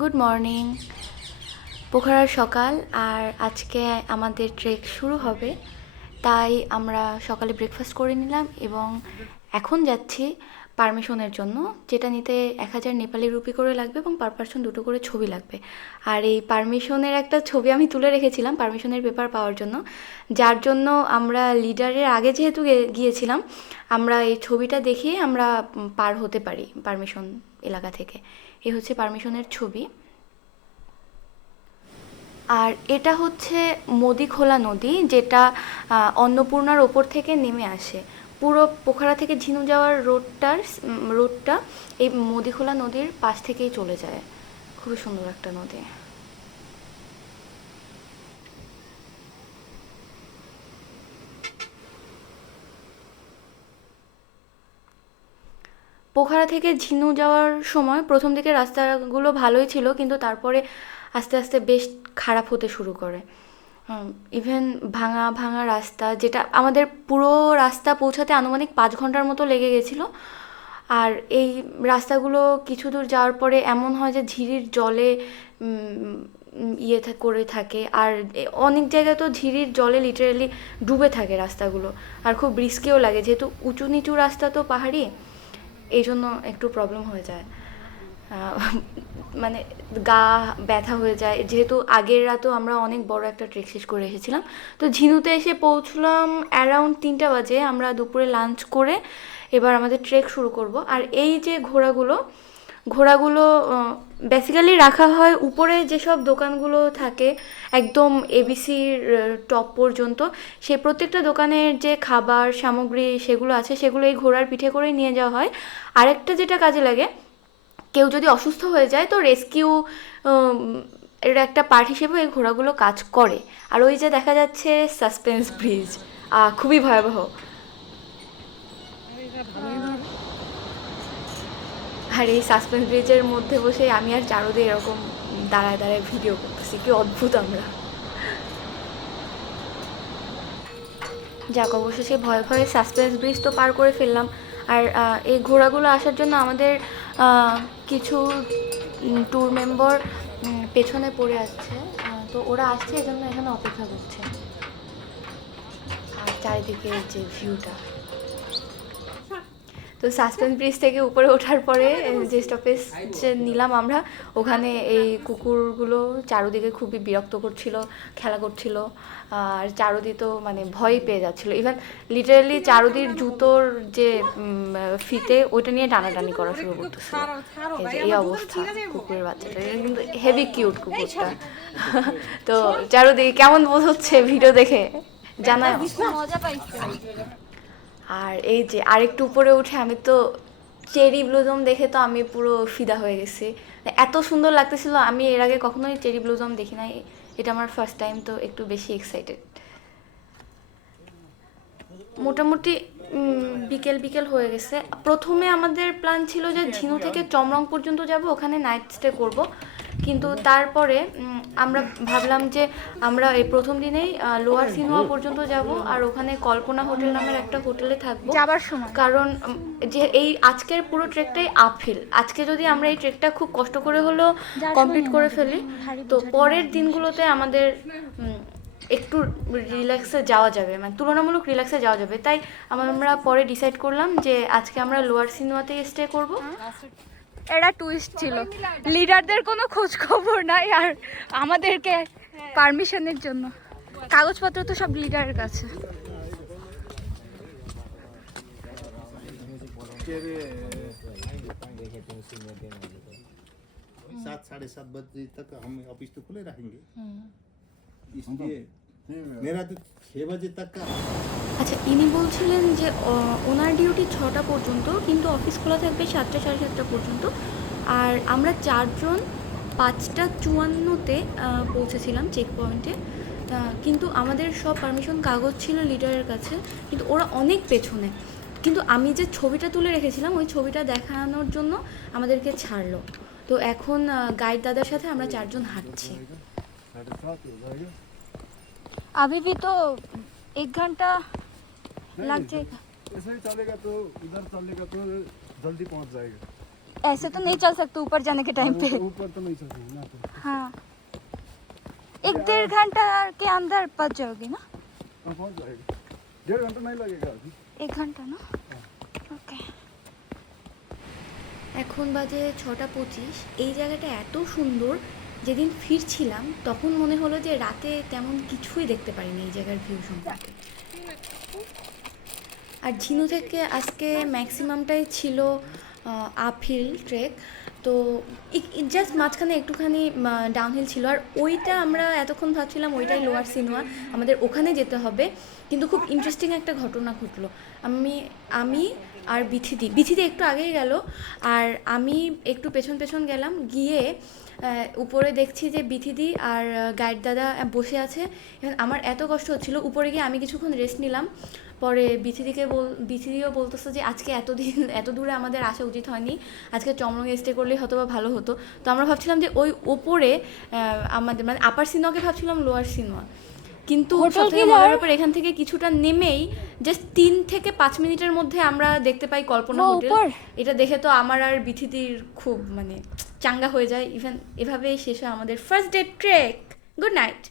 Good morning. পোখরার সকাল আর আজকে আমাদের ট্রেক শুরু হবে, তাই আমরা সকালে ব্রেকফাস্ট করে নিলাম এবং এখন যাচ্ছি পারমিশনের জন্য, যেটা নিতে 1000 নেপালি রুপি করে লাগবে এবং পার পার্সন 2টো করে ছবি লাগবে। আর এই পারমিশনের একটা ছবি আমি তুলে রেখেছিলাম পারমিশনের পেপার পাওয়ার জন্য, যার জন্য আমরা লিডারের আগে যেহেতু গিয়েছিলাম, আমরা এই ছবিটা দেখিয়ে আমরা পার হতে পারি পারমিশন এলাকা থেকে। এই হচ্ছে পারমিশনের ছবি। আর এটা হচ্ছে মদিখোলা নদী, যেটা অন্নপূর্ণার ওপর থেকে নেমে আসে। পুরো পোখরা থেকে ঝিনু যাওয়ার রোডটা এই মদিখোলা নদীর পাশ থেকেই চলে যায়। খুবই সুন্দর একটা নদী। পোখরা থেকে ঝিনু যাওয়ার সময় প্রথম দিকে রাস্তাগুলো ভালোই ছিল, কিন্তু তারপরে আস্তে আস্তে বেশ খারাপ হতে শুরু করে। ইভেন ভাঙা ভাঙা রাস্তা, যেটা আমাদের পুরো রাস্তা পৌঁছাতে আনুমানিক 5 ঘন্টার মতো লেগে গেছিলো। আর এই রাস্তাগুলো কিছু দূর যাওয়ার পরে এমন হয় যে ঝিরির জলে করে থাকে, আর অনেক জায়গায় তো ঝিরির জলে লিটারেলি ডুবে থাকে রাস্তাগুলো। আর খুব রিস্কিও লাগে, যেহেতু উঁচু নিচু রাস্তা তো পাহাড়ি, এই জন্য একটু প্রবলেম হয়ে যায়। মানে গা ব্যথা হয়ে যায়, যেহেতু আগের রাতও আমরা অনেক বড় একটা ট্রেক শেষ করে এসেছিলাম। তো ঝিনুতে এসে পৌঁছলাম অ্যারাউন্ড 3টা বাজে। আমরা দুপুরে লাঞ্চ করে এবার আমাদের ট্রেক শুরু করব। আর এই যে ঘোড়াগুলো বেসিক্যালি রাখা হয় উপরে, যেসব দোকানগুলো থাকে একদম এবিসির টপ পর্যন্ত, সে প্রত্যেকটা দোকানের যে খাবার সামগ্রী সেগুলো আছে, সেগুলো এই ঘোড়ার পিঠে করে নিয়ে যাওয়া হয়। আরেকটা যেটা কাজে লাগে, কেউ যদি অসুস্থ হয়ে যায় তো রেস্কিউ এর একটা পার্ট হিসেবে এই ঘোড়াগুলো কাজ করে। আর ওই যে দেখা যাচ্ছে সাসপেন্স ব্রিজ, খুবই ভয়াবহ। আর এই সাসপেন্স ব্রিজের মধ্যে বসে আমি আর চারুদে এরকম দাঁড়ায় দাঁড়ায় ভিডিও করতেছি, কি অদ্ভুত আমরা। যাক, অবশেষে ভয়ে ভয়ে সাসপেন্স ব্রিজ তো পার করে ফেললাম। আর এই ঘোড়াগুলো আসার জন্য আমাদের কিছু ট্যুর মেম্বার পেছনে পড়ে আসছে, তো ওরা আসছে, এই জন্য এখানে অপেক্ষা করছে। আর চারিদিকে যে ভিউটা, তো সাসপেন্স ব্রিজ থেকে উপরে ওঠার পরে যে স্টপেজ নিলাম আমরা, ওখানে এই কুকুরগুলো চারুদিকে খুবই বিরক্ত করছিল, খেলা করছিল। আর চারুদি তো মানে ভয় পেয়ে যাচ্ছিল। ইভেন লিটারালি চারুদির জুতোর যে ফিতে ওইটা নিয়ে টানাটানি করা শুরু করতেছিল। এই যে এই অবস্থা কুকুরের বাচ্চাটা, কিন্তু হেভি কিউট কুকুরটা। তো চারুদি কেমন বোধ হচ্ছে ভিডিও দেখে জানায়। মজা পাইছি। আর এই যে আরেকটু উপরে উঠে আমি তো চেরি ব্লুজম দেখে তো আমি পুরো ফিদা হয়ে গেছি। এত সুন্দর লাগতেছিল, আমি এর আগে কখনোই চেরি ব্লুজম দেখি নাই, এটা আমার ফার্স্ট টাইম, তো একটু বেশি এক্সাইটেড। মোটামুটি বিকেল বিকেল হয়ে গেছে। প্রথমে আমাদের প্ল্যান ছিল যে ঝিনু থেকে চমরং পর্যন্ত যাব, ওখানে নাইট স্টে করব। কিন্তু তারপরে আমরা ভাবলাম যে আমরা এই প্রথম দিনেই লোয়ার সিনহোয়া পর্যন্ত যাব, আর ওখানে কল্পনা হোটেল নামের একটা হোটেলে থাকবো যাবার সময় কারণ যে এই আজকের পুরো ট্রেকটাই আপহিল। আজকে যদি আমরা এই ট্রেকটা খুব কষ্ট করে হলেও কমপ্লিট করে ফেলি, তো পরের দিনগুলোতে আমাদের একটু রিল্যাক্সে যাওয়া যাবে, মানে তুলনামূলক রিল্যাক্সে যাওয়া যাবে। তাই আমরা পরে ডিসাইড করলাম যে আজকে আমরা লোয়ার সিনওয়াতে স্টে করব। এটা টুইস্ট ছিল, লিডারদের কোনো খোঁজ খবর নাই, আর আমাদেরকে পারমিশনের জন্য কাগজপত্র তো সব লিডারের কাছে। 7 साढ़े 7 बजे तक हम ऑफिस तो खुले रहेंगे, इसलिए मेरा तो 6 बजे तक का। আচ্ছা, ইনি বলছিলেন যে ওনার ডিউটি 6টা পর্যন্ত, কিন্তু অফিস খোলা থাকবে 7টা সাড়ে 7টা পর্যন্ত। আর আমরা 4জন 5টা 54-তে পৌঁছেছিলাম চেক পয়েন্টে। কিন্তু আমাদের সব পারমিশন কাগজ ছিল লিডারের কাছে, কিন্তু ওরা অনেক পেছনে। কিন্তু আমি যে ছবিটা তুলে রেখেছিলাম ওই ছবিটা দেখানোর জন্য আমাদেরকে ছাড়লো। তো এখন গাইড দাদার সাথে আমরা 4জন হাঁটছি। अभी भी तो 1 घंटा लग जाएगा। ऐसे ही चलेगा तो उधर चलेगा तो जल्दी पहुंच जाएगा। ऐसे तो नहीं चल सकते ऊपर जाने के टाइम पे। ऊपर तो नहीं सकते ना तो। हाँ 1-1.5 घंटा के अंदर पहुंच जाओगे ना? हाँ पहुंच जाएगा, 1.5 घंटा नहीं लगेगा अभी। 1 घंटा ना? ওকে। এখন বাজে 6:25। এই জায়গাটা এত সুন্দর, যেদিন ফিরছিলাম তখন মনে হলো যে রাতে তেমন কিছুই দেখতে পারিনি এই জায়গার ভিউ সম্পর্কে। আর ঝিনু থেকে আজকে ম্যাক্সিমামটাই ছিল আপহিল ট্রেক, তো জাস্ট মাঝখানে একটুখানি ডাউনহিল ছিল। আর ওইটা আমরা এতক্ষণ ভাবছিলাম ওইটাই লোয়ার সিনোয়া, আমাদের ওখানে যেতে হবে। কিন্তু খুব ইন্টারেস্টিং একটা ঘটনা ঘটলো। আমি আর বিথিদি একটু আগেই গেল, আর আমি একটু পেছন পেছন গেলাম। গিয়ে উপরে দেখছি যে বিথিদি আর গাইড দাদা বসে আছে। এবং আমার এত কষ্ট হচ্ছিল, উপরে গিয়ে আমি কিছুক্ষণ রেস্ট নিলাম। পরে বিথিদিও বলতেছে যে আজকে এত দূরে আমাদের আসা উচিত হয়নি, আজকে চমরঙে স্টে করলেই হয়তো বা ভালো হতো। তো আমরা ভাবছিলাম যে ওই ওপরে আমাদের মানে আপার সিনোয়াকে ভাবছিলাম লোয়ার সিনোয়া, কিন্তু সবথেকে মজার ব্যাপার এখান থেকে কিছুটা নেমেই জাস্ট 3 থেকে 5 মিনিটের মধ্যে আমরা দেখতে পাই কল্পনা হোটেল। এটা দেখে তো আমার আর বিথিদির খুব মানে চাঙ্গা হয়ে যায়। ইভেন এভাবেই শেষ হয় আমাদের first day trek. Good night.